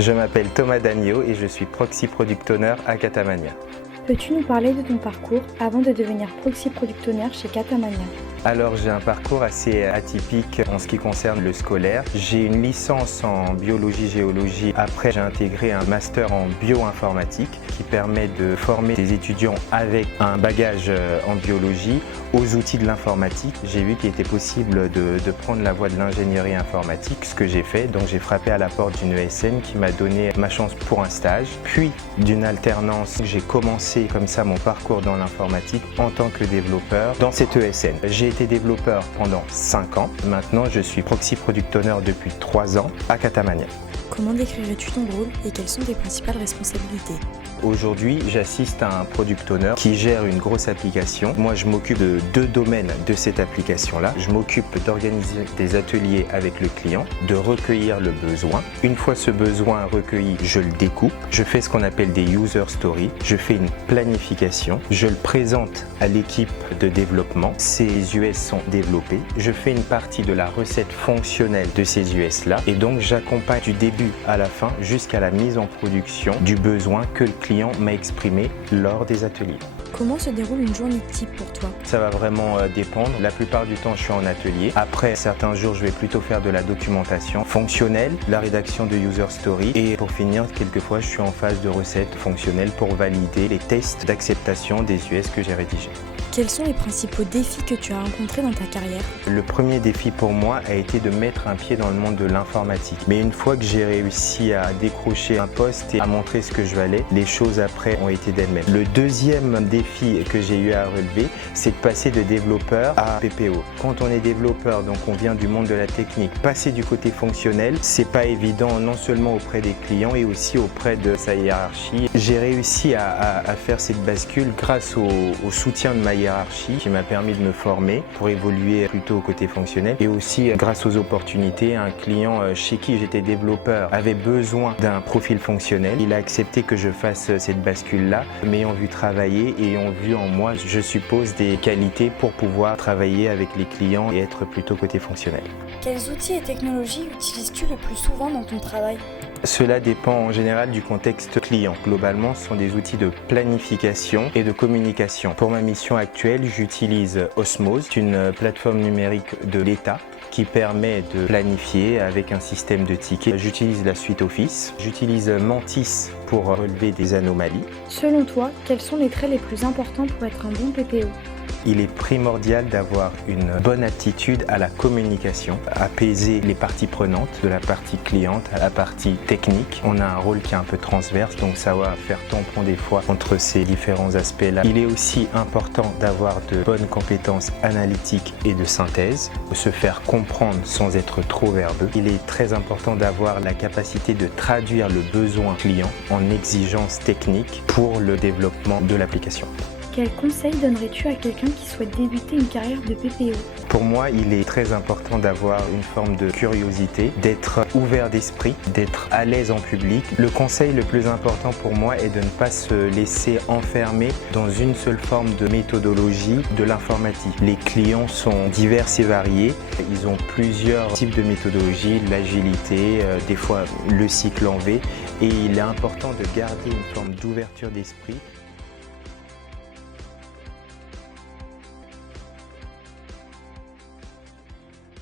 Je m'appelle Thomas Dagneau et je suis Proxy Product Owner à Catamania. Peux-tu nous parler de ton parcours avant de devenir Proxy Product Owner chez Catamania? Alors j'ai un parcours assez atypique en ce qui concerne le scolaire. J'ai une licence en biologie-géologie. Après j'ai intégré un master en bioinformatique qui permet de former des étudiants avec un bagage en biologie aux outils de l'informatique. J'ai vu qu'il était possible de prendre la voie de l'ingénierie informatique, ce que j'ai fait. Donc j'ai frappé à la porte d'une ESN qui m'a donné ma chance pour un stage. Puis d'une alternance, j'ai commencé comme ça mon parcours dans l'informatique en tant que développeur dans cette ESN. J'ai été développeur pendant 5 ans. Maintenant, je suis Proxy Product Owner depuis 3 ans à Catamania. Comment décrirais-tu ton rôle et quelles sont tes principales responsabilités? Aujourd'hui, j'assiste à un product owner qui gère une grosse application. Moi, je m'occupe de 2 domaines de cette application-là. Je m'occupe d'organiser des ateliers avec le client, de recueillir le besoin. Une fois ce besoin recueilli, je le découpe. Je fais ce qu'on appelle des user stories. Je fais une planification. Je le présente à l'équipe de développement. Ces US sont développés. Je fais une partie de la recette fonctionnelle de ces US-là. Et donc, j'accompagne du début à la fin jusqu'à la mise en production du besoin que le client m'a exprimé lors des ateliers. Comment se déroule une journée type pour toi? Ça va vraiment dépendre. La plupart du temps, je suis en atelier. Après, certains jours, je vais plutôt faire de la documentation fonctionnelle, la rédaction de user story. Et pour finir, quelquefois, je suis en phase de recette fonctionnelle pour valider les tests d'acceptation des US que j'ai rédigés. Quels sont les principaux défis que tu as rencontrés dans ta carrière? Le premier défi pour moi a été de mettre un pied dans le monde de l'informatique. Mais une fois que j'ai réussi à décrocher un poste et à montrer ce que je valais, les choses après ont été d'elles-mêmes. Le deuxième défi que j'ai eu à relever, c'est de passer de développeur à PPO. Quand on est développeur, donc on vient du monde de la technique, passer du côté fonctionnel, c'est pas évident non seulement auprès des clients et aussi auprès de sa hiérarchie. J'ai réussi à faire cette bascule grâce au soutien de ma hiérarchie qui m'a permis de me former pour évoluer plutôt au côté fonctionnel et aussi grâce aux opportunités. Un client chez qui j'étais développeur avait besoin d'un profil fonctionnel. Il a accepté que je fasse cette bascule-là, m'ayant vu travailler et ayant vu en moi, je suppose, des qualités pour pouvoir travailler avec les clients et être plutôt côté fonctionnel. Quels outils et technologies utilises-tu le plus souvent dans ton travail? Cela dépend en général du contexte client. Globalement, ce sont des outils de planification et de communication. Pour ma mission actuelle, j'utilise Osmose, une plateforme numérique de l'État qui permet de planifier avec un système de tickets. J'utilise la suite Office. J'utilise Mantis pour relever des anomalies. Selon toi, quels sont les traits les plus importants pour être un bon PPO? Il est primordial d'avoir une bonne aptitude à la communication, apaiser les parties prenantes, de la partie cliente à la partie technique. On a un rôle qui est un peu transverse, donc savoir faire tampon des fois entre ces différents aspects-là. Il est aussi important d'avoir de bonnes compétences analytiques et de synthèse, se faire comprendre sans être trop verbeux. Il est très important d'avoir la capacité de traduire le besoin client en exigence technique pour le développement de l'application. Quel conseil donnerais-tu à quelqu'un qui souhaite débuter une carrière de PPO? Pour moi, il est très important d'avoir une forme de curiosité, d'être ouvert d'esprit, d'être à l'aise en public. Le conseil le plus important pour moi est de ne pas se laisser enfermer dans une seule forme de méthodologie de l'informatique. Les clients sont divers et variés. Ils ont plusieurs types de méthodologies, l'agilité, des fois le cycle en V. Et il est important de garder une forme d'ouverture d'esprit.